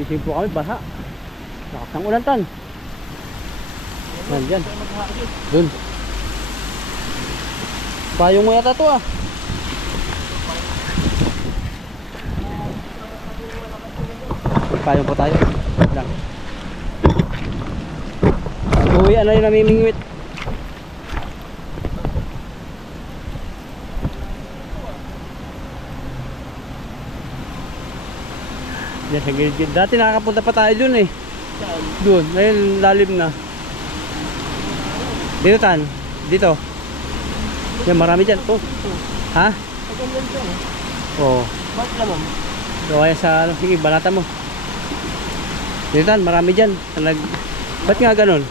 Fishing po kami, baha. Lakas ng ulan tan. Yan. Dun. Payong mo yata to ah. Payong po tayo. Lang. Uwi ano yung namimingwit. Yan sa gilid. Dati nakakapunta pa tayo dun eh. Doon, ngayon lalim na. Dito tan, dito. Yan marami dyan. Oh. Ha? Oo. Bakit naman? So kaya sa ano, sige banata mo. Dito tan, marami dyan. Ba't nga ganun?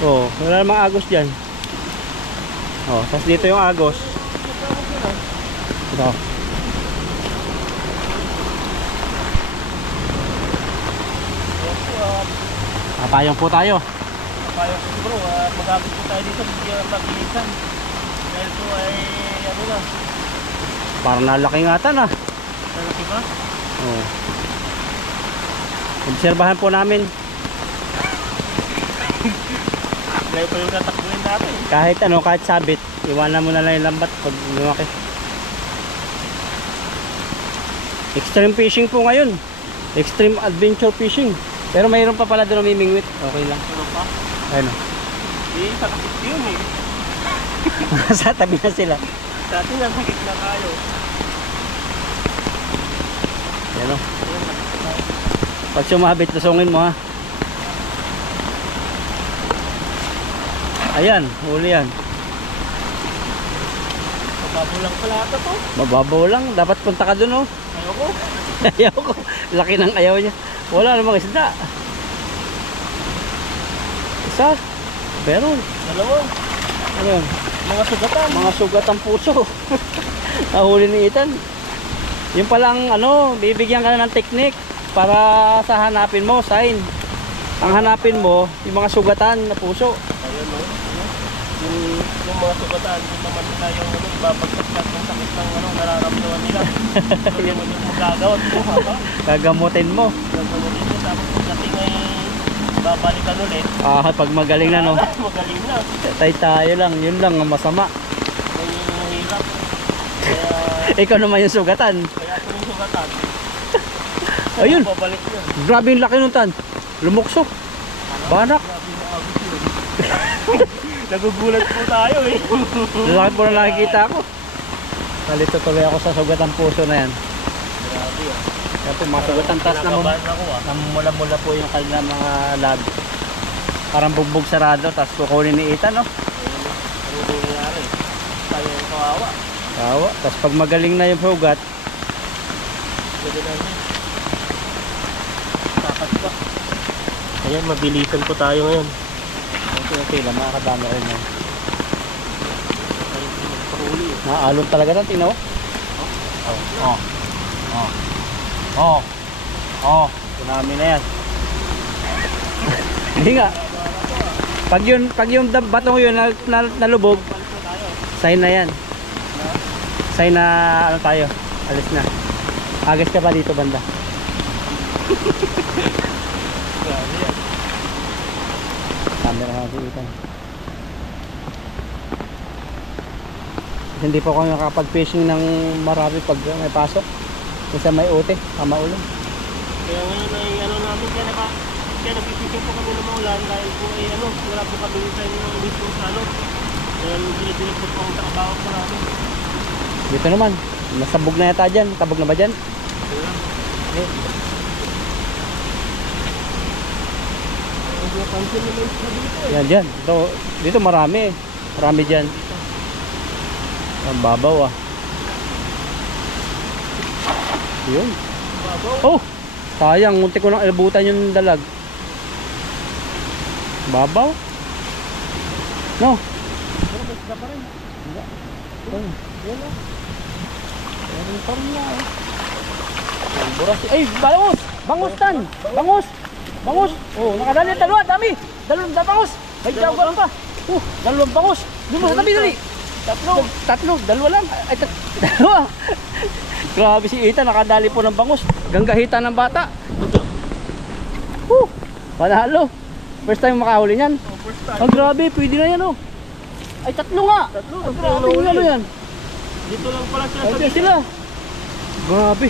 Oo, wala namang agos dyan. Oo, tapos dito yung agos. Ito. Payong po tayo. Payong po bro, mag-agos po tayo dito, hindi mag-ilisan. Dahil po ay ano na. Parang nalaki nga tan ah. Nalaki ba? Oo. Obserbahan po namin. Dahil po yung natakbuhin natin. Kahit ano, kahit sabit, iwanan mo na lang yung lambat pag lumaki. Extreme fishing po ngayon. Extreme adventure fishing. Pero mayroon pa pala doon namimingwit. Okay lang. Ano pa? Ayun o. Eh, sakit yun eh. Sa tabi na sila. Sa atin nasakit na tayo. Ayun o. Pag sumabit, lusungin mo ha. Ayan, huli yan. Mababaw lang pala ito to. Mababaw lang. Dapat punta ka doon o. Ayoko. Ayaw ko. Laki ng ayaw niya. Wala namang isda. Isa. Meron. Dalawa. Ano yun? Mga sugatan. Mga sugat ang puso. Nahuli ni Ethan. Yung palang ano, bibigyan ka na ng technique para sa hanapin mo, sign. Ang hanapin mo, yung mga sugatan na puso. Ayun no. Yung mga sugatan, yung naman nila yung ano, ibabagsak ng sakit ng ano, nararamdaman nila. Yun yung magagawat mo ha. Gagamutin mo. Gagamutin mo, tapos pagdating ay babalikan ulit. Pag magaling na no. Magaling na. Tay tayo lang, yun lang ang masama. May hirap. Kaya, Ikaw naman yung sugatan. kaya ako yung sugatan. Ayun. Babalik yun. Grabe yung laki nun tan. Lumukso. Banak. Grabe na agos yun. Nagugulat po tayo eh. Laki po na nakikita ko. Nalito tuloy ako sa sugatan puso na yan. Grabe ah. Kaya po mga sugatan tas Kinakabahan ako ah. namumula-mula po yung kanilang mga lag. Parang bugbog sarado. Tapos kukunin ni Ethan no. Ano yung nangyari? Tayo yung kawawa. Tawa. Tapos pag magaling na yung sugat, Pwede na yun. Takas ba? Ayan, mabilisan po tayo ngayon. okay lang, makakadami rin yan. Ayun, magpahuli eh. Nakaalon talaga na, tingnan mo. Tsunami na yan. Hindi nga. Pag yung batong yun nalubog, sign na yan. Sign na ano tayo, alis na. Agis ka pa dito banda. Grabe yan. Camera natin ito. Hindi po ako nakapag-fishing ng marami pag may pasok. Minsan may ute, ulan. Kaya ngayon ay ano namin, kaya nagpipicture po kami ng maulan dahil po ay ano, wala po kami sa inyo mismo sa ano. Kaya dinidinit po ang trabaho po namin. Dito naman, nasabog na yata dyan. Tabog na ba dyan? Kaya pansin naman sa dito eh. Yan dyan. Dito marami. Marami dyan. Ang babaw ah. Yun. Babaw. Oh! Sayang, munti ko nang ilabutan yung dalag. Babaw? No? Pero may isda pa rin. Hindi. Yan o. Meron pa rin na eh. Ay, bangus! Bangus tan! Bangus! Bangus! Oh, nakadali dalawa, dami! Dalawang bangus! May jaguar pa! Dalawang bangus! Dito sa tabi dali! Tatlo! Dalawa lang! Ay, Dalawa. Grabe si Ethan, nakadali po ng bangus. Ganggahitan ng bata. Panalo. First time makahuli niyan. Oh, first time. Ang grabe, pwede na yan oh. Ay, tatlo nga. Tatlo. Ang grabe yung ano yan. Dito lang pala sila Ay, sa dyan sila. Grabe.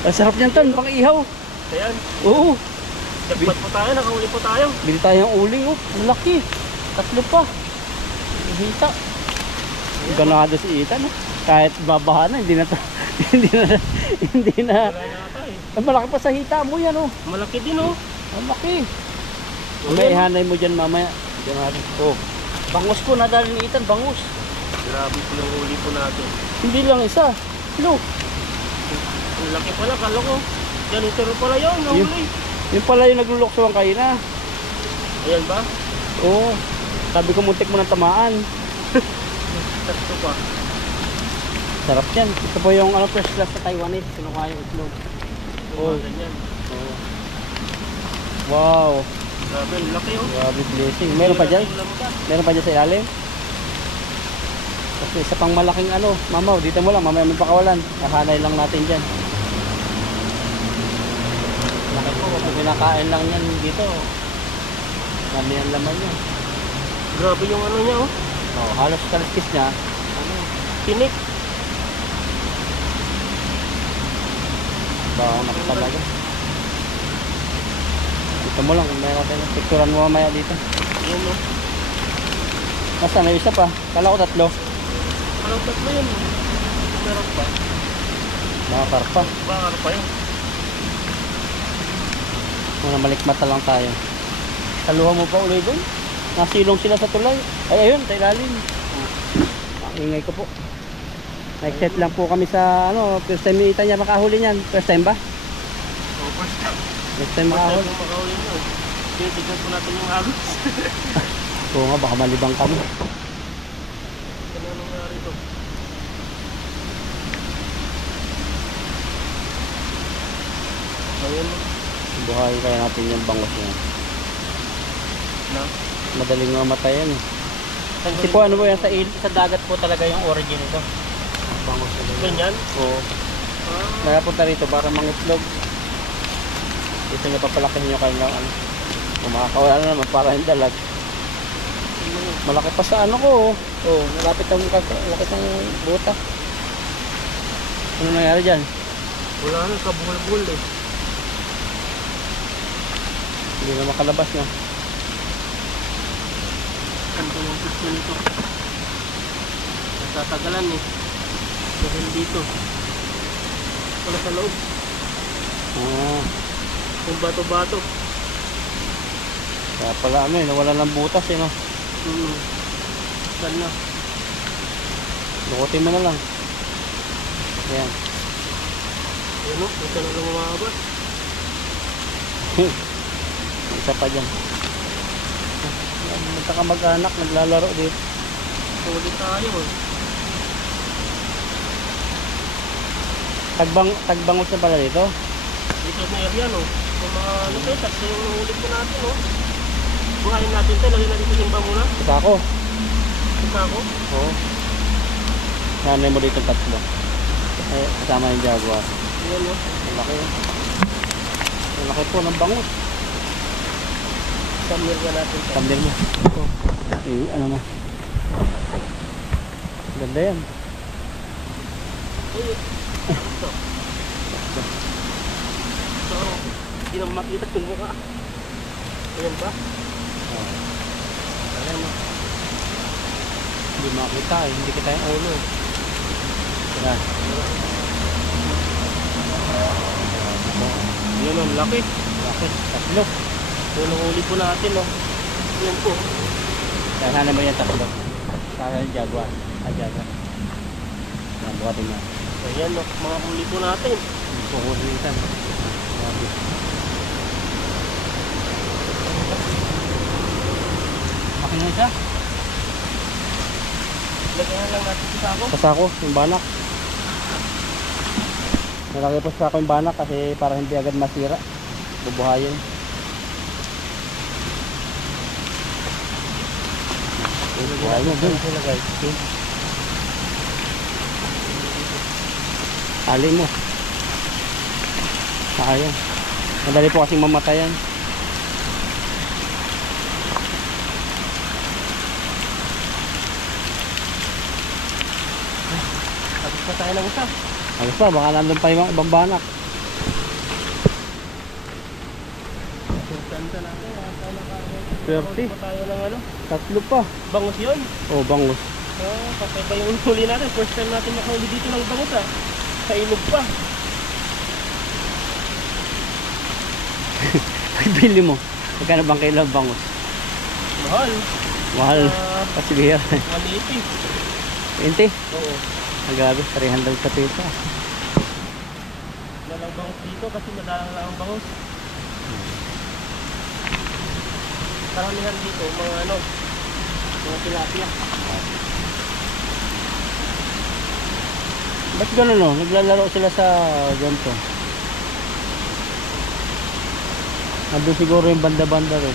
Ang sarap niyan ton, pang ihaw. Ayan. Oo. Jackpot po tayo, nakahuli po tayo. Bili tayong uling oh. Ang laki. Tatlo pa. Hita. Ganado si Ethan oh. Kahit babaha na, hindi na to. hindi na. Wala na ata eh. Ang malaki pa sa hita mo yan oh. Malaki din oh. Ang laki. May ihanay mo dyan mamaya. Diyan natin. Oh. Bangus ko, nadali ni Ethan, bangus. Grabe po yung huli po natin. Hindi lang isa. Look. Ang laki pala, kala ko. Ganito rin pala yun, nahuli. Yung pala yung naglulokso ang kayo na. Ayan ba? Oo. Sabi ko muntik mo ng tamaan. Tatlo pa. Sarap yan. Ito po yung ano, first class sa Taiwanese. Kinukuha yung itlog. Oh, ganyan. Oo. Wow. Grabe, ang laki oh. Grabe blessing. Meron pa dyan? Meron pa dyan sa ilalim? Kasi isa pang malaking ano. Mamaw, dito mo lang. Mamaya may pakawalan. Kahanay lang natin dyan. Laki po. Kung pinakain lang yan dito. Dami ang laman niya. Grabe yung ano niya oh. Oh, halos kaliskis niya. Ano? Tinik. Bawa na talaga. Dito mo lang kung meron tayo. Picturean mo mamaya dito. Ayan oh. Nasa may isa pa. Kala ko tatlo. Anong tatlo yun? Meron pa. Nakakarpa. Baka ano pa yun? Muna malikmata lang tayo. Saluhan mo pa ulit doon. Nasilong sila sa tulay. Ay ayun, sa ilalim. Ang ingay ko po. Nag-set lang po kami sa ano, first time ita niya makahuli niyan. First time ba? Oh, first time. Next time First time makahuli. kong makahuli nyo. Sige, tignan po natin yung agos. Oo nga, baka malibang kami. Ano nangyari ito? Ayun. Buhay kaya natin yung bangus niya. Na? Madaling mamatay yan. Kasi po ano po yan, sa dagat po talaga yung origin nito. Bangus talaga. Ganyan? Oo. Nakapunta rito para mangitlog. Dito niya papalakin nyo kayo ng ano. Kung makakawala na naman para yung dalag. Malaki pa sa ano ko. Oh, malapit ang buta. Ano nangyari dyan? Wala na, kabul-bul eh. Hindi na makalabas na. Kanto ng gusto nito. Natatagalan eh. Dahil dito. Wala sa loob. Ah, Yung bato-bato. kaya pala ano eh, nawala ng butas eh no. Saan na? Lukutin mo na lang. Ayan. Ayan o, ito na lang umabot. Isa pa dyan. Magka mag-anak, naglalaro dito. Sulit tayo eh. Tagbangus na pala dito. Dito na area no. Yung mga ano tayo, tatlo yung nahulit ko natin no. Buhayin natin tayo, lagyan natin sa simba muna. Isa ako. Isa ako. Oo. Nanay mo dito tatlo. Eh, kasama yung jaguar. Ayan no. Malaki. Malaki po ng bangus. Samir ka natin tayo. Tambil mo. Ito. Eh, ano na. Ganda yan. Ito. So, hindi na makita yung mukha. Ayan ba? Oh. Ayan mo. Hindi makita eh. Hindi kita yung ulo. Tara. Ayan o, laki. Bakit? Tatlo. Ito yung huli po natin no. Ayan po. Kaya nanay mo yan tatlo. Kaya yung jaguar. Ah, jaguar. Yan, bukatin mo. Ayan no, mga huli po natin. Pukulitan. Grabe. Akin na siya. Lagyan lang natin sa sako. Sa sako, yung banak. Nalagay po sa sako yung banak kasi para hindi agad masira. Bubuhayin. Bubuhayin mo dun. Tali mo. Sayang. Madali po kasing mamatayan. Tapos pa tayo ng isa. Ayos pa, baka nandun pa yung ibang banak. Ganda natin. Swerte. Pa tayo ng ano. Tatlo pa. Bangus yun. Oh, bangus. Patay pa yung huli natin. First time natin makahuli dito ng bangus ah. Sa ilog pa. Bili mo. Magkano bang kilo ang bangus? Mahal. Mahal. Kasi bihira. 180. 20? Oo. Ang grabe, 300 sa peso. Walang bangus dito kasi madalang lang ang bangus. Karamihan dito, mga ano, mga tilapia. Ba't gano'n no? Naglalaro sila sa ganito. Nandun siguro yung banda-banda rin.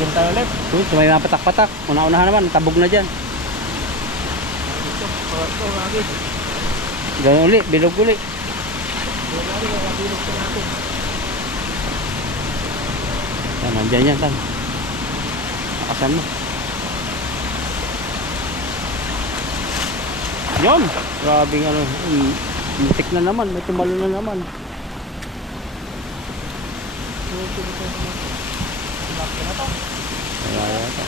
Diyan tayo ulit. So may mga patak-patak. Una-unahan naman, tabog na dyan. Dito, ito, lagi. Ganun uli, bilog uli. Diyan natin, nakabilog ko natin. Yan, nandyan yan, tan. Nakasan mo. Yun! Grabe ano. Muntik na naman, may tumalo na naman. Tilapia na to. Kaya yata.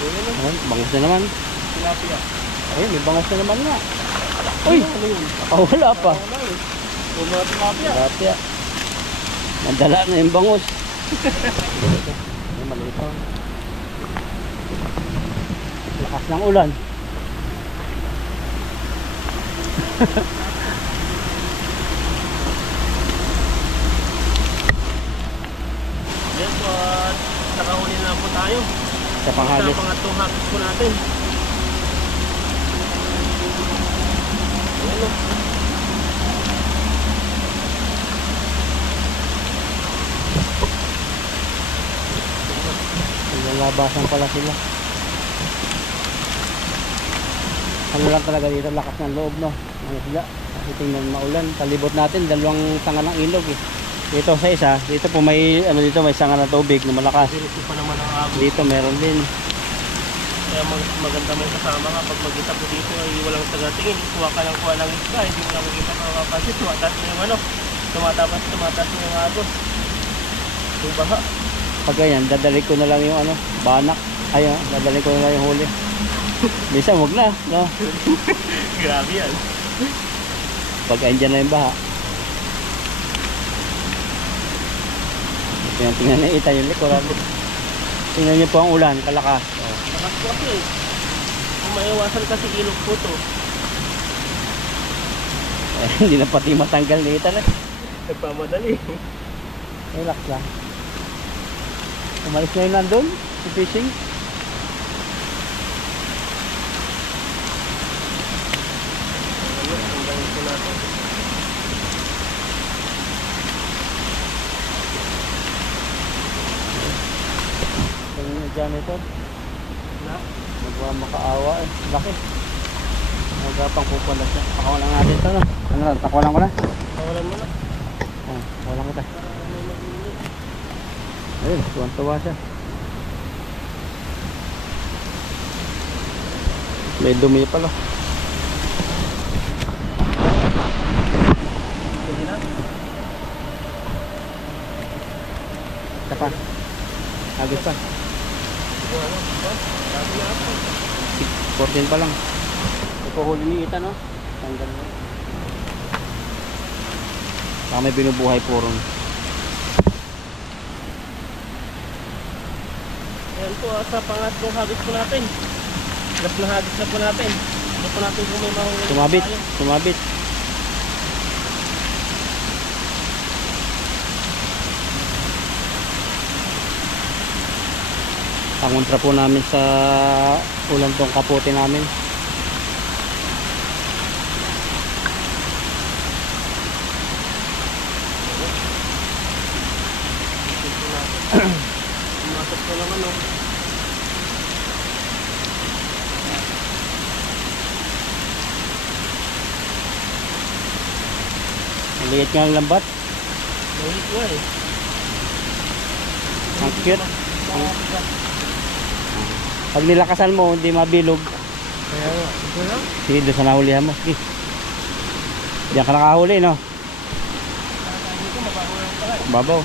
Ayan o, Ayun, bangus na naman. tilapia. Ayun, may bangus na naman nga. Uy! Ano yun? Wala pa. Wala eh. Yung mga tilapia. Tilapia. Nadala na yung bangus. Ay, maliit pa. Lakas ng ulan. Yes, at nakahuli na po tayo. Sa panghagis. Sa pangatlong hagis po natin. Ayan o. Nilalabasan pala sila. Ano lang talaga dito, lakas ng loob no. Ano sila? Kasi tingnan maulan. Palibot natin, dalawang sanga ng ilog eh. Dito sa isa, dito po may ano dito may sanga ng tubig na malakas. Diretso pa naman ang agos. Dito meron din. Kaya maganda may kasama ka pag magkita po dito ay walang tagatingin. Kuha ka lang kuha ng isda. Hindi mo lang makikita ka makapansin. Tumataas na yung ano. Tumataas na yung agos. Yung baha. Pag ganyan, dadali ko na lang yung ano, banak. Ayun, dadali ko na lang yung huli. Bisa wag na, no? Grabe yan. Pag andyan na yung baha. Tingnan na ita yung likuran. Tingnan niyo po ang ulan, kalakas. Oh. Lakas po kasi. Kung maiwasan kasi ilog po to. Eh, hindi na pati matanggal ni ita na. Nagpamadali. Relax lang. Umalis na yun nandun, si fishing. Ayun, hanggang ito natin. Tingnan niyo dyan ito. Na? Makaawa eh. Laki. Nagapang pupala siya. Pakawalan natin ito no. Ano lang, takwalan ko na. Tawalan mo na. Oh, pakawalan kita. Para may mag-init. Ayun, tuwan-tuwa siya. May dumi pala. Pwede na? Isa pa. Agos pa. Kung ano? Grabe na ako. 14 pa lang. Ito huli ni Ita no. Tanggal mo. Baka may binubuhay po ron. Ayan po, sa pangatlong hagis po natin. Last na hagis na po natin. Ano po natin kung may mahuli Sumabit. tayo. Sumabit. Pangontra po namin sa ulan tong kapote namin. Masok po naman oh. Liit nga ng lambat. Maliit nga eh. Ang cute. Pag nilakasan mo, hindi mabilog. Kaya nga, ito lang. Sige, doon sa nahulihan mo. Sige. Diyan ka nakahuli, no? Dito, mabaho lang pala eh. Babaw.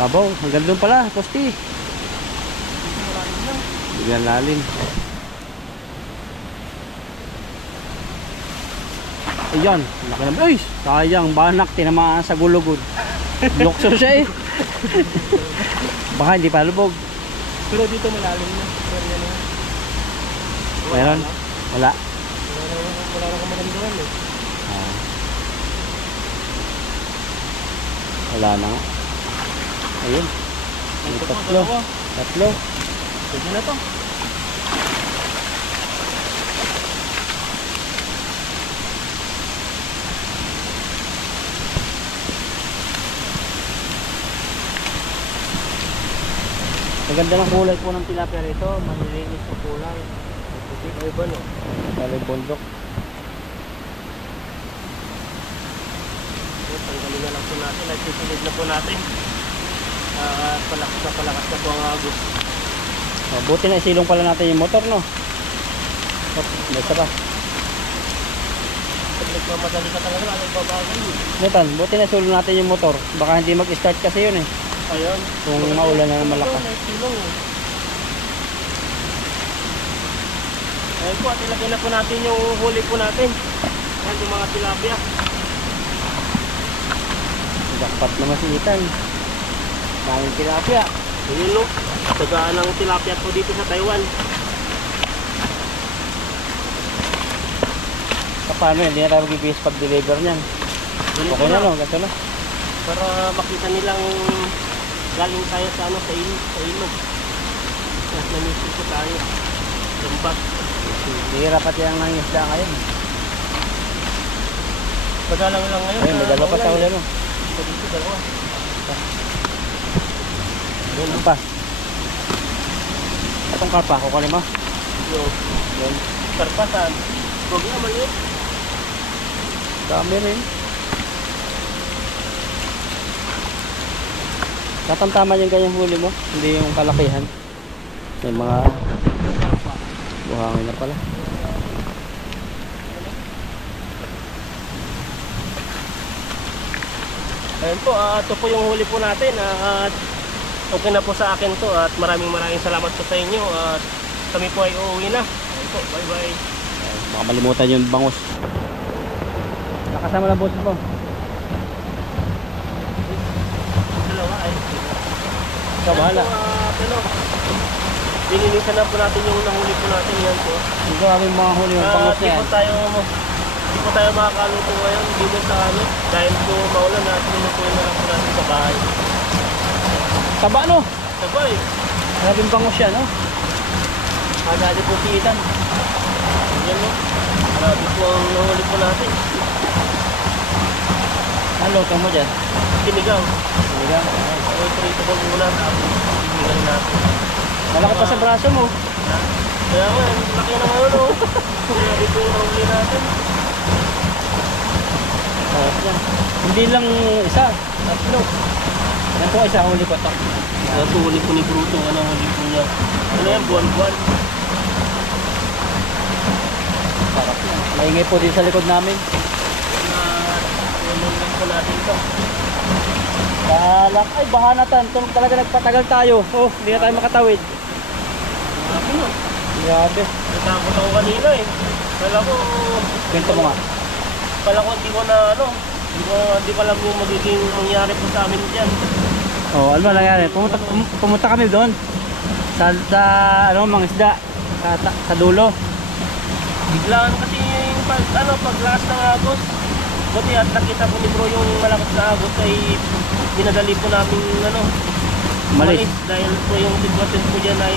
Babaw. Hanggang doon pala, posti. Dito maraming lang. Bigyan lalim. Ayan, laki na. Uy, sayang, banak, tinamaan sa gulugod. Lokso siya eh. Baka hindi pa lubog. Pero dito malalim na. Pero yan na. Meron? Wala. Wala na kang maramdaman eh. Ah. Wala na nga. Ayun. May Ito po, tatlo. dalawa. Tatlo. Pwede na to. Maganda ng kulay po ng tilapia rito. Malilinis ang kulay. Puti kayo ba no? Kulay bundok. Tanggalin na lang po natin. At susunod na po natin. Palakas na po ang agos. Oh, buti na isilong pala natin yung motor, no? Oh, may isa pa. Pag nagmamadali ka talaga, ano ibabagal yun? Netan, buti na isilong natin yung motor. Baka hindi mag-start kasi yun eh. Ayun. Kung maulan na malakas. Ito, may silong eh. Ayun po, at ilagay na po natin yung huli po natin. Ayan yung mga tilapia. Jackpot naman si Ethan. Daming tilapia. Ayun no, tagaan ng tilapia po dito sa Taiwan. Paano yun? Hindi na tayo mag-ibis pag-deliver niyan. Ganito Okay na, lang. no? Ganito na. Para makita nilang galing tayo sa ano, sa ilog. At namisip ko tayo. Lambat. Hindi rapat yan ng isda ngayon. Pagalang lang ngayon. Ayun, may dalawa pa sa huli mo. Ito dito, dalawa. Ayun, ano pa? Itong karpa, kukunin mo. Yung Yun. karpasan. Huwag na maliit. Dami rin. Katamtaman yung ganyang huli mo. Hindi yung kalakihan. May mga buhangin na pala. Ayun po, ito po yung huli po natin. At okay na po sa akin to. At maraming salamat po sa inyo. At kami po ay uuwi na. Ayun po, bye bye. Baka malimutan yung bangus. Nakasama lang boses mo. Dalawa ay. Ikaw bahala. Dininisan na po natin yung nahuli po natin yan po. Ito aming mga huli yung bangus na yan. Di po tayo makakaluto ngayon dito sa ano. Dahil po maulan na pinutuin na lang po natin sa bahay. Taba no? Sabay. Maraming bangus yan no? Kadali po si Ethan. Yan no. Marami po ang nahuli po natin. Ano ka mo dyan? Sinigang. Sinigang. Okay, prito po muna. Tapos sinigang natin. Malaki pa sa braso mo. Kaya nga, laki na ngayon o. Grabe po yung nahuli natin. Sarap yan. Hindi lang isa. Tatlo. Yan po isa huli ko to. Ito huli po ni Bruto. Ano huli po niya? Ano yan? Buwan-buwan. Sarap yan. Maingay po din sa likod namin. Tulong lang po natin ito. Balak. Ay, bahanatan. Talaga nagpatagal tayo. Oh, hindi na tayo makatawid. Grabe no. Grabe. Natakot ako kanina eh. Kala ko... Kwento mo nga. Kala ko hindi ko na ano. Hindi ko alam yung magiging mangyari po sa amin dyan. Oh, ano ba nangyari? Pumunta kami doon. Sa ano, mga isda. Sa dulo. Biglaan kasi yung paglakas ng agos. Buti at nakita po ni bro yung malakas na agos ay dinadali po namin Malis. dahil po yung sitwasyon po dyan ay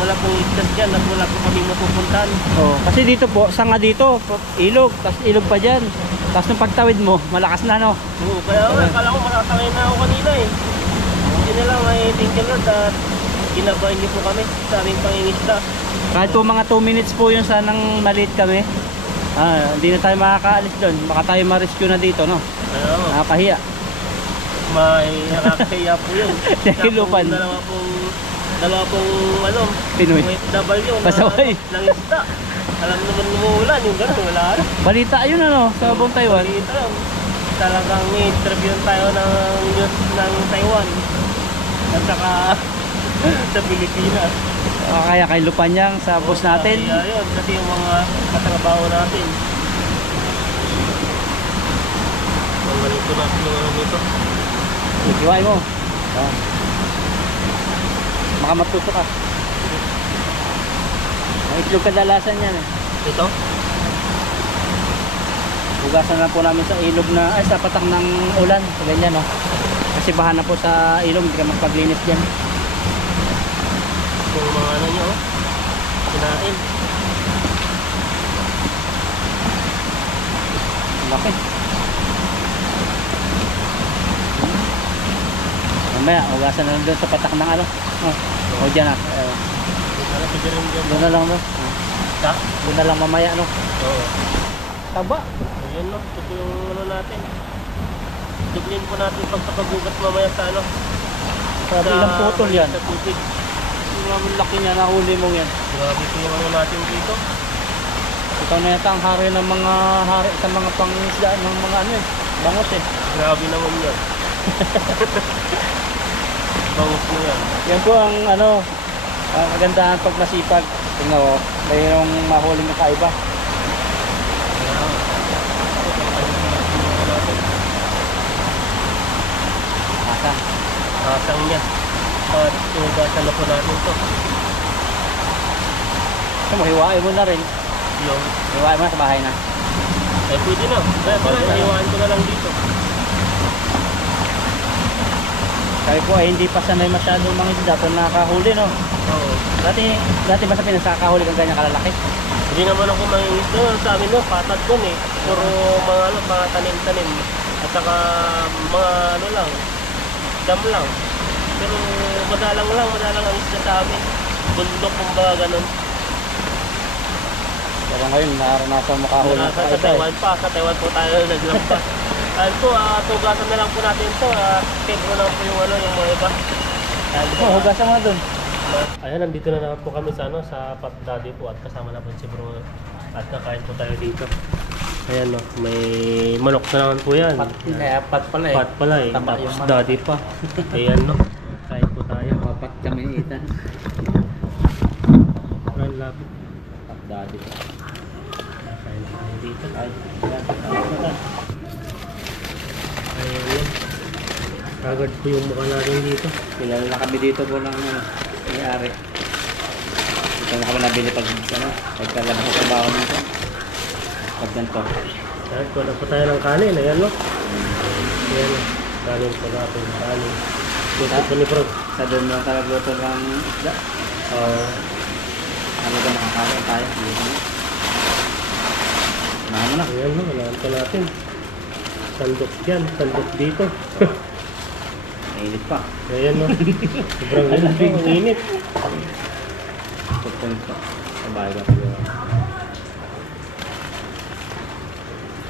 wala pong ligtas dyan at wala po kaming mapupuntan. Oh, kasi dito po, sanga dito, ilog, tapos ilog pa dyan. Tapos nung pagtawid mo, malakas na no. Oo, kaya nga, akala ko matatangay na ako kanina eh. Hindi na lang ay thank you Lord at ginabayan niyo po kami sa aming pangingisda. Kahit po mga 2 minutes po yun sanang maliit kami. Hindi na tayo makakaalis doon. Baka tayo ma-rescue na dito, no? Oo. Nakakahiya. May nakakaya po yun. Nahilupan. Dalawa pong ano, Pinoy. W na Pasaway. ng isda. Alam naman umuulan yung gano'n, wala na. Balita yun, ano? Sa buong Taiwan. Dito lang. Talagang i-interview tayo ng news ng Taiwan. At saka sa Pilipinas. Kaya kay Lupanyang sa boss natin. Kaya yun, kasi yung mga katrabaho natin. Mangalito natin yung ano dito. Ikiwain mo. Baka matuto ka. Ang itlog kadalasan yan eh. Ito? Hugasan na po namin sa ilog na, sa patak ng ulan. Ganyan, no? Kasi bahan na po sa ilog, hindi ka magpaglinis dyan. Yung mga ano nyo, kinain. Laki. Mamaya, hugasan na lang doon sa patak ng ano. O dyan na. Doon na lang, no? Ta? Doon na lang mamaya, no? Oo. Taba. Ayan no, ito po yung ano natin. Dublin po natin pagkapagugat mamaya sa ano. Grabe, ilang putol yan. Sa tubig. Ang laki niya, nahuli mo yan. Grabe po yung ano natin dito. Ikaw na yata ang hari ng mga hari sa mga pangisdaan ng mga ano eh. Bangot eh. Grabe naman yan. Bangus mo yan. Yan po ang ano, ang kagandahan pag masipag. Tingnan mo, mayroong mahuling na kaiba. Asa? Asang niya. At inugasan na po natin ito. Ito mo, hiwain mo na rin. Yung, Hiwain mo na sa bahay na. ay pwede na. Kaya pala, naiwaan ko na lang dito. Sabi po ay hindi pa sanay masyadong mga isda pero nakakahuli, no? Oo. Dati ba sa Pinas nakakahuli kang ganyan kalalaki? Hindi naman ako mangingisda doon. Sa amin no, patad doon eh. Puro mga ano, mga tanim-tanim. At saka mga ano lang, dam lang. Pero madalang ang isda sa amin. Bundok kumbaga ganun. Pero ngayon, naranasan mo kahuli ng Sa kaiba eh. Taiwan pa, sa Taiwan po tayo naglampas. Ayun po, tugasan na lang po natin ito. Pedro lang po yung ano, yung mga iba. Ayun po. Oh, hugasan mo na dun. Ayan, nandito na naman po kami sa ano, sa Pat Daddy po at kasama na po si Bro at kakain po tayo dito. Ayan no, may manok na naman po yan. Pat pala eh. Pat pala eh, Taba yung tapos manok. Daddy pa. Ayan no, kain po tayo. Papat kami ni Ethan. Run lapit. Pat daddy. Kain tayo dito. Ay, yan. Ayan yun. Agad po yung mukha natin dito. Kilala na kami dito po ng ano, may-ari. Ito na kami nabili pag ano, pagkalabas sa trabaho nito. Pag ganito. Ayan, kuha po tayo ng kanin. Ayan no. Ayan no. Kanin po natin. Kanin. Dito po ni Bro. Sa doon lang talaga luto ng isda. Ano ba makakain tayo? Dito na. Unahan mo na. Ayan no, wala pa natin. Sandok yan. Sandok dito. Mainit pa. Ayan no. Sobrang init. Ang init. Tutong pa. Sabay ka po.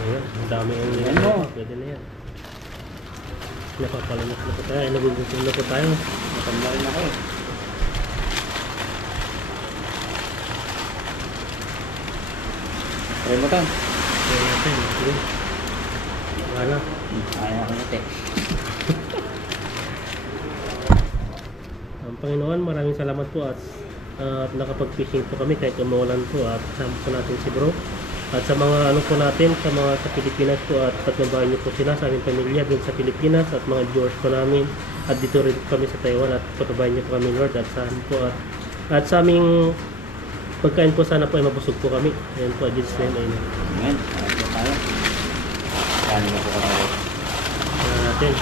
Ayan, ang dami yung Ayan mo. Pwede na yan. Napapalamas na po tayo. Nagugutom na po tayo. Matanda rin ako eh. Try mo tan. Ayan natin. Sige. Wala. Ayaw ko natin. Ang Panginoon, maraming salamat po at nakapag-fishing po kami kahit umuulan po at kasama po natin si Bro. At sa mga ano po natin, sa mga sa Pilipinas po at patnubayan niyo po sila sa aming pamilya din sa Pilipinas at mga viewers po namin at dito rin kami sa Taiwan at patnubayan niyo po kami Lord at sa amin po at sa aming pagkain po sana po ay mabusog po kami. Ayan po, Jesus name, amen. Amen. Ayaw po tayo. Kanin na po kami. Ayan natin.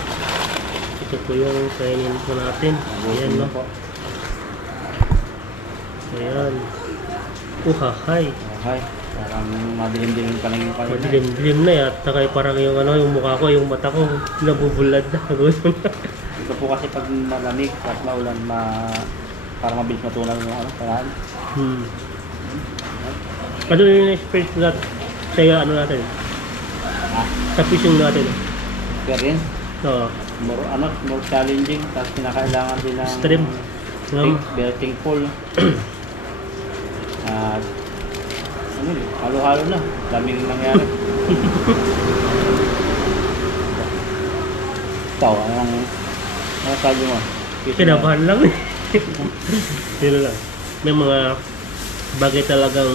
Ito po yung kainin po natin. Ayan no. po. Ayan. Uhahay. Okay. Parang madilim-dilim pa lang yung kanin. Madilim-dilim na at saka parang yung ano, yung mukha ko, yung mata ko nabubulad na. Ito po kasi pag malamig at maulan, parang mabilis matunaw yung ano, parahan. Ano yung experience natin? sa ano natin, Ah, sa fishing natin. pero rin. Oo. More challenging. Tapos kinakailangan din ng Stream. belting pool. At ano yun, halo-halo na. Daming nangyari. Ikaw, ano sabi mo? Kinabahan lang eh. Yun lang. May mga bagay talagang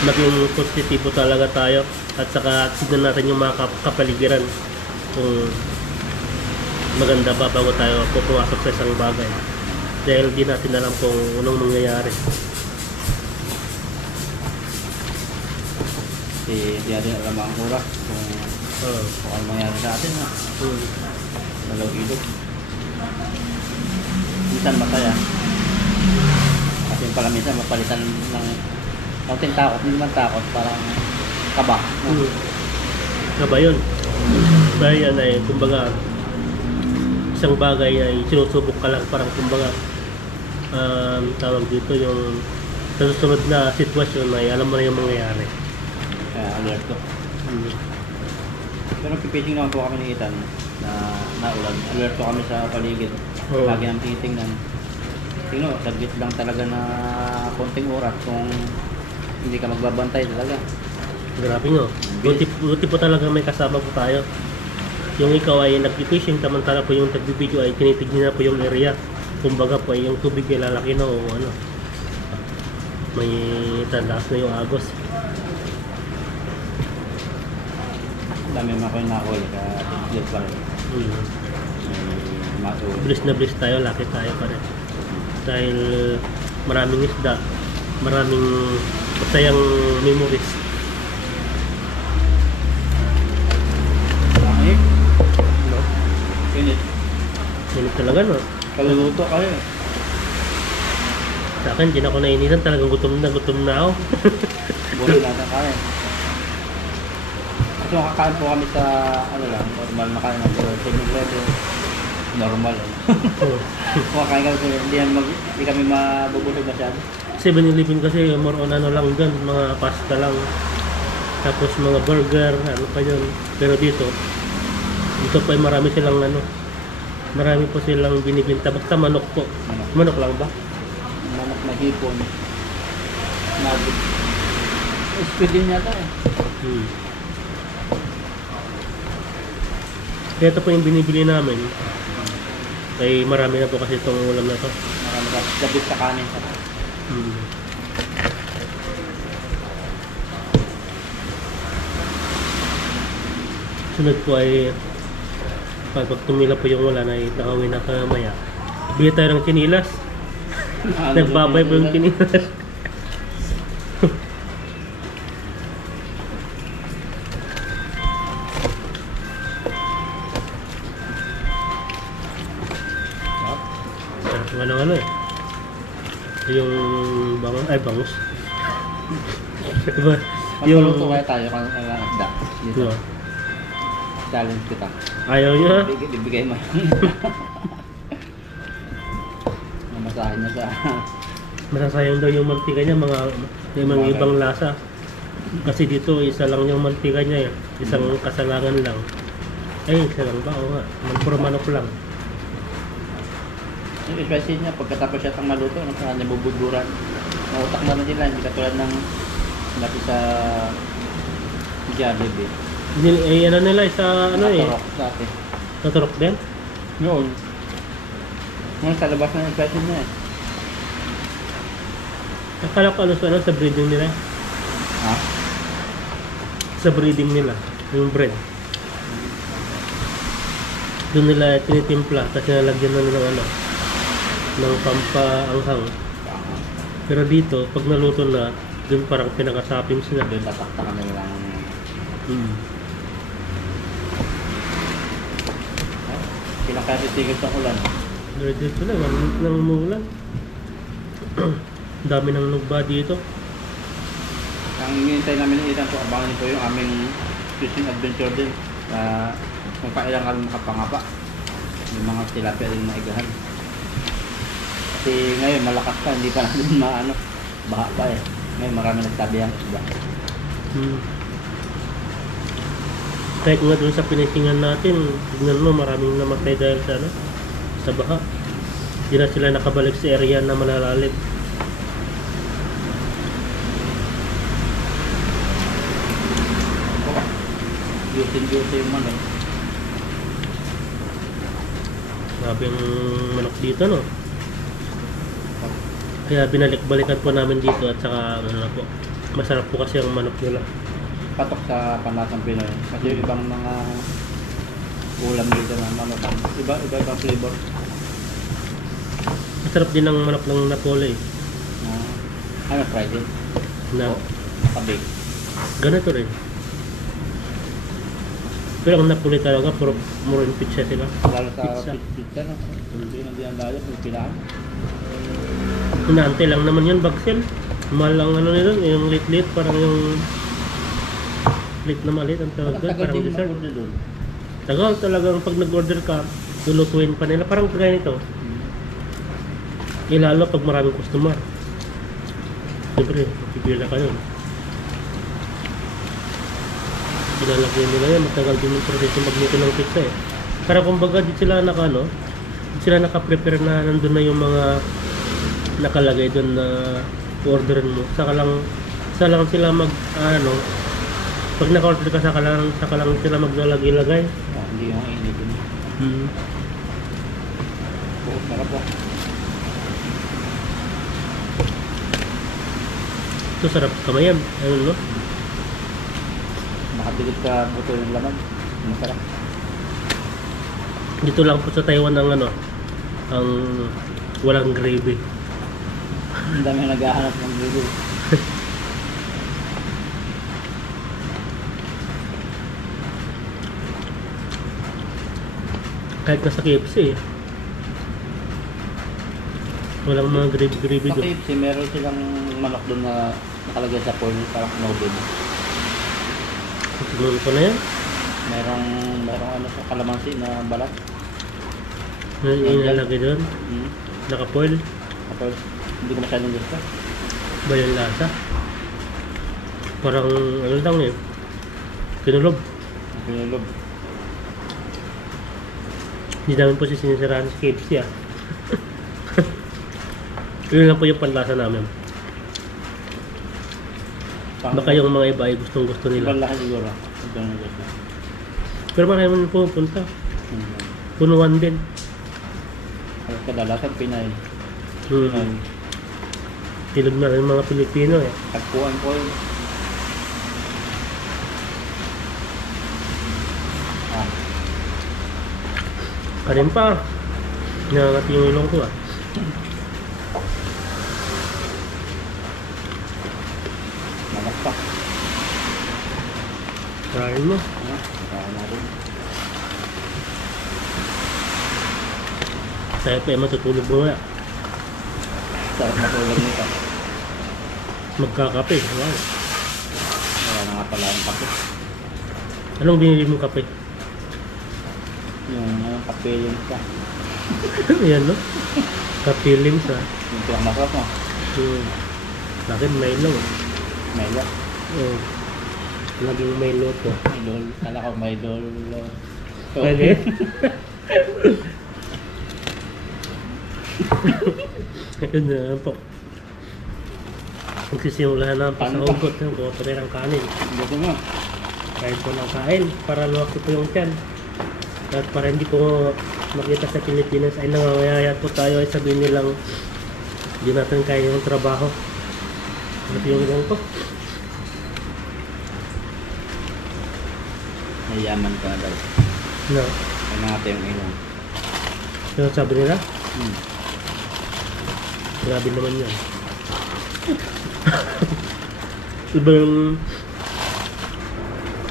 maging positibo talaga tayo at saka tignan natin yung mga kapaligiran kung maganda ba bago tayo pumasok sa isang bagay dahil di natin alam kung anong mangyayari. Kasi hindi natin alam ang oras kung ano mangyari sa atin. Nalaw-ilog. Minsan masaya. Kasi pala minsan mapalitan ng kaunting takot. Hindi naman takot, parang kaba. No? Kaba yun. Kaya yan ay kumbaga isang bagay ay sinusubok ka lang, parang kumbaga tawag dito yung sa susunod na sitwasyon ay alam mo na yung mangyayari. Kaya alert ko. Pero pipishing naman po kami ni Ethan na ulan. Alert po kami sa paligid. Oo. Lagi nang titingnan. Tingnan, saglit lang talaga na konting oras kung hindi ka magbabantay talaga. Grabe nyo. Buti po talaga may kasama po tayo. Yung ikaw ay nag-fishing, tamantala po yung tagbibideo ay tinitignan na po yung area. Kumbaga po ay yung tubig ay lalaki na o ano. May tandas na yung agos. Dami mga kayo nakahuli kaya tigil pa rin. Bliss na bliss tayo, laki tayo pa rin. Dahil maraming isda, maraming masayang memories. Ay, init. Init talaga no? Kaluluto kayo. Sa akin, di na ako nainitan, talagang gutom na ako. Buhay natin kain. Kasi makakain po kami sa ano lang, normal na kain ng technical level. Normal. Kumakain kami sa hindi kami mabubulog masyado. 7-Eleven kasi more on ano lang dyan, mga pasta lang. Tapos mga burger, ano pa yun. Pero dito pa ay marami silang marami po silang binibinta. Basta manok po. Manok lang ba? Manok na hipon. Nugget. Squid din yata eh. Kaya ito po yung binibili namin. Ay marami na po kasi itong ulam na to. Marami ka gabit sa kanin. Sunod po ay pag tumila po yung ulan ay nakawin na kamaya. Bili tayo ng chinilas. Nagbabay po yung chinilas. Ano eh. Yung bangus. Diba? Magpaluto kaya tayo kung ang isda. Dito. No. Challenge kita. Ayaw nyo ha? Bibigay mo. Namasahin na sa... Masasayang daw yung mantika niya, yung mga ibang lasa. Kasi dito, isa lang yung mantika niya. Isang kasalangan lang. Ay, isa lang ba? Oo nga. Puro manok lang. Yung spicy niya, pagkatapos siya itang maluto, nabubuduran. Nautak na nila, hindi katulad ng dati sa Jollibee. Ano nila, sa ano eh? Naturok dati. Naturok din? Noon. Ngayon sa labas na yung spicy niya eh. Akala ko sa breeding nila. Ha? Sa breeding nila, yung bread. Doon nila tinitimpla, tapos nalagyan na nila ng pampaanghang. Pero dito, pag naluto na, doon parang pinakasapin sila. Doon tataktakan nila lang. Pinakatitigil sa ulan. Dito na, nang umuulan. Dami nang nagba dito. Ang hinihintay namin ni Ethan po, abangan niyo po yung aming fishing adventure din. Kung kailan kami makapangapa. Yung mga tilapia din maigahan. Kasi ngayon malakas pa, hindi pa natin baha pa eh. May marami nagtabi yan. Diba? Kahit nga dun sa pinisingan natin, tignan mo, maraming namatay dahil sa ano, sa baha. Hindi na sila nakabalik sa area na malalalim. Beauty yung manok. Grabe yung manok dito, no? Kaya binalik-balikan po namin dito at saka ano na po. Masarap po kasi ang manok nila. Patok sa panlasang Pinoy. Kasi yung ibang mga ulam dito na manok. Iba flavor. Masarap din ang manok ng Napoli. Ano, fried din? Na Kabig. ganito rin. Pero ang Napoli talaga, puro in pizza sila. Lalo sa Pizza. pizza, no? Hindi ang layo, yung pilahan. Inaantay lang naman yun, Bagsel. Mahal lang ano nila, yung lit-lit, parang yung lit na maliit ang tawag doon, Tagal parang din dessert. mag-order doon. Tagal talagang pag nag-order ka, lulutuin pa nila, parang kagaya nito. Lalo pag maraming customer. Siyempre, pipila ka yun. Pinalagyan nila yan, matagal din yung proseso magluto ng pizza eh. Pero kumbaga di sila di sila naka-prepare na nandun na yung mga nakalagay doon na orderin mo. Saka lang sila pag naka-order ka saka lang sila maglalagay-lagay. Oh, hindi yung initin. Bukas sarap po. Ito sarap kamayan. Ayun no? Makabilit ka buto yung laman. Masarap. Dito lang po sa Taiwan ang walang gravy. Ang dami yung naghahanap ng video. Kahit nasa KFC walang mga gravy Sa doon. KFC, meron silang manok doon na nakalagay sa foil, parang noodle. Siguro ko na yan. Merong ano sa kalamansi na balat. Inalagay doon. Naka-foil. Tapos, hindi ko masyadong gusto. Ba yung lasa? Parang ano lang eh. Kinulog. Ang pinulog. Hindi namin po sinisiraan sa KFC ah. Yun lang po yung panlasa namin. Baka yung mga iba ay gustong gusto nila. Ibang lahat siguro. Ito na gusto. Pero marami naman pupunta. Punuan din. Ang kadalasan Pinay. Tilog na rin mga Pilipino eh. Tagpuan ko yun. Karin pa. Nangangat yung ilong ko ah. Manak pa. Karin mo. Kaya natin. Tayo pa eh matutulog mo nga. Sarap matulog nito. Magkakape. Wow. Wala na nga pala ang kape. Anong binili mo kape? Yung kape yun ka. Ayan no? Kape lims ah. Yung pinakamasarap mo. Sa akin Milo. Milo. Oo. Laging Milo to. Idol. Kala ko may idol. Pwede? Ayun na po. Magsisimula na pa sa ugot. Buto rin ang kanin. Buto mo. Kain po ng kain para luwak po yung tiyan. At para hindi ko makita sa Pilipinas ay nangangayayat po tayo ay sabihin nilang hindi natin kaya yung trabaho. Ano yung ilong ko? Mayaman ka na daw. No. Kaya natin yung ilong. Yung sabi nila? Grabe naman yan.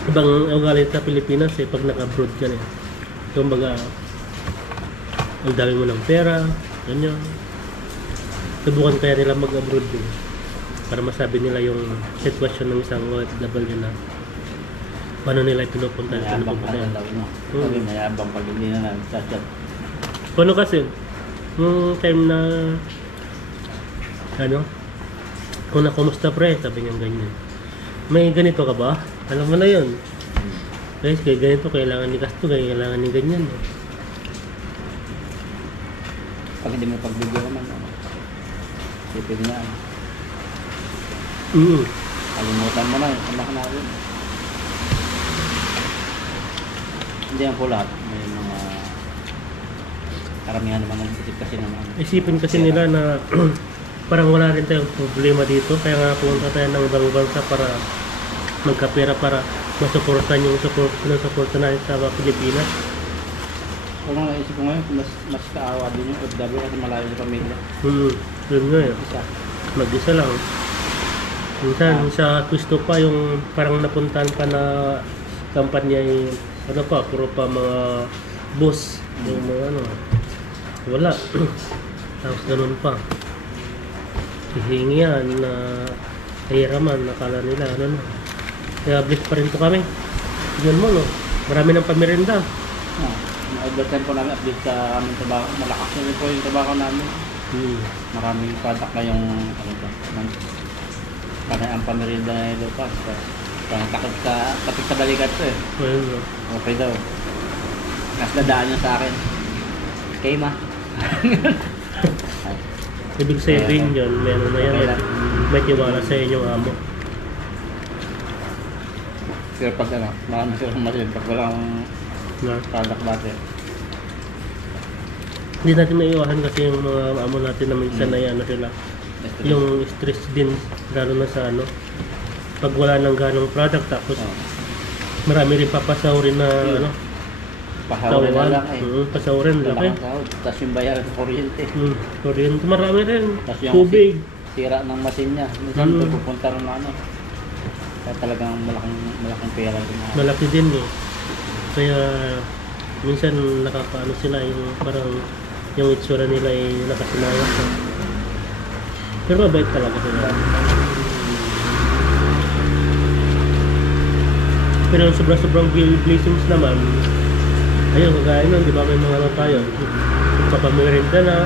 Ibang ugali sa Pilipinas eh pag naka-abroad ka eh. Kumbaga ang dami mo ng pera, ganyan. Subukan kaya nila mag-abroad din para masabi nila yung sitwasyon ng isang OFW na paano nila pinupunta Mayabang ka na daw. Sabi mayabang pag hindi na nag-chat. Paano kasi yung time na Kung na, kumusta pre? Sabi niya ganyan. May ganito ka ba? Alam mo na yun. Guys, kaya ganito, kailangan ni Kasto, kailangan ni ganyan. Pag hindi mo pagbibigyan naman, sipin niya. Kalimutan mo na, anak natin. Hindi ang po lahat. May mga karamihan naman ng isip kasi naman. Isipin kasi nila na parang wala rin tayong problema dito. Kaya nga pumunta tayo ng ibang bansa para magkapera para masuportan yung support natin sa mga Pilipinas. Kung naisip ko ngayon, mas kaawa din yung FW kasi malayo sa pamilya. Yun nga yun. Isa. Mag-isa lang. Minsan sa Twisto pa yung parang napuntahan pa na kampanya yung ano pa, puro pa mga boss. Yung mga ano. Wala. Tapos ganun pa. Hihingi yan na hiraman, nakala nila ano na. Kaya bless pa rin po kami. Tignan mo no, marami ng pamirinda. Overtime po namin update sa aming trabaho. Malakas na rin po yung trabaho namin. Maraming product na yung ano ba, parang ang pamirinda na yung lupas. Parang takot sa balikat to eh. Ayun no. Okay daw. Mas dadaan niya sa akin. Okay ma. Ibig sabihin yun, meron na yan. Okay lang. May tiwala sa inyong amo. Pero pag ano, marami silang masin pag walang Na? product base. Hindi natin maiwasan kasi yung mga amo natin na minsan ay ano sila. Yung stress din, lalo na sa ano. Pag wala ng ganong product tapos marami rin papasahurin na ano. Pahawarin na lang eh. Pasahurin, laki. Malaking sahod. Tapos yung bayaran sa kuryente. Kuryente, marami rin. Tapos yung Tubig. sira ng machine niya. Minsan pupunta rin na ano. Kaya talagang malaking pera din. Malaki din eh. Kaya minsan nakakaano sila yung parang yung itsura nila ay nakasimayas. Pero mabait talaga sila. Pero sobrang blessings naman. Ayun, kagaya nun, di ba may mga ano tayo? Papamirinda na.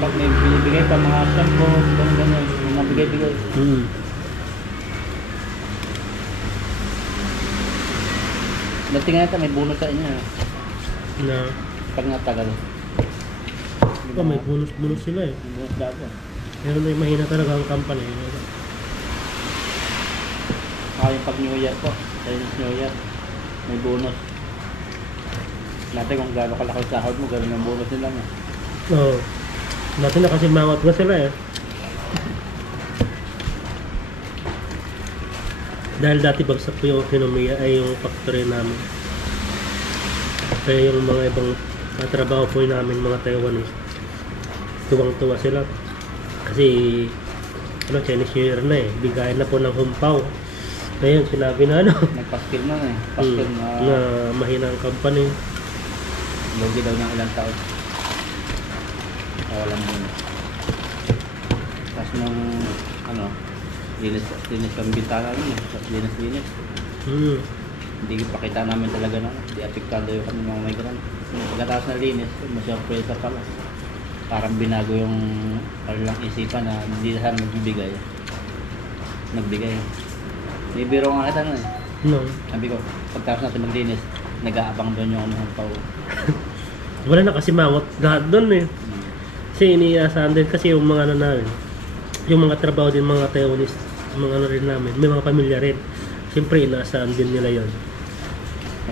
Tapos may binibigay pa mga shampoo, ganyan, mga bigay-bigay. Dati nga ito, may bonus sa inyo. Na, Pag natagal. may bonus sila eh. May bonus dato. Pero may mahina talaga ang company. Yung pag New Year po, Chinese New Year, may bonus. Dati kung gano'n kalaki ang sahod mo, gano'n ang bonus nila mo. Oo. Dati na kasi mangot na sila eh. Dahil dati bagsak po yung ekonomiya ay yung factory namin. Kaya yung mga ibang trabaho po namin mga Taiwanese, tuwang-tuwa sila. Kasi ano, Chinese New Year na eh. Bigayan na po ng humpaw. Ngayon sinabi na ano. Nagpaskil na eh. Paskil na mahina ang company. logi daw ng ilang taon. Walang bonus. Tapos nung ano, linis kami bintana nun eh. Linis. Hindi pakita namin talaga na hindi apektado yung kami mga migrant. Pagkatapos na linis, masurpresa pala. Parang binago yung kanilang isipan na hindi na sana nagbibigay. Nagbigay. May biro nga kita nun eh. No. Sabi ko, pagkatapos natin maglinis, nag-aabang doon yung ano pao. Wala na kasi mangot lahat doon eh. Kasi iniasahan din kasi yung mga ano namin, yung mga trabaho din mga Taiwanese, mga ano rin namin, may mga pamilya rin. Siyempre inaasahan din nila yon.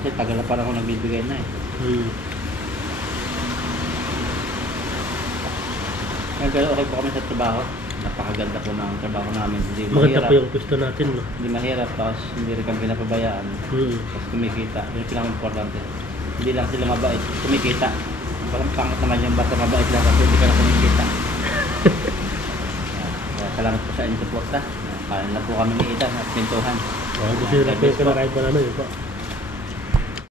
Kasi tagal na parang ako nagbibigay na eh. Pero okay po kami sa trabaho. Napakaganda po ng trabaho namin. Hindi Maganda mahirap. po yung gusto natin, no? Hindi mahirap, tapos hindi rin kami pinapabayaan. Tapos kumikita. Yun yung pinaka-importante. Hindi lang sila mabait. Kumikita. Parang pangat naman yung basta mabait lang kasi hindi ka na kumikita. Salamat po sa inyong suporta. Kain na po kami ni Ethan at pintuhan. Gusto nyo na po yung kinakain pa namin, yun po.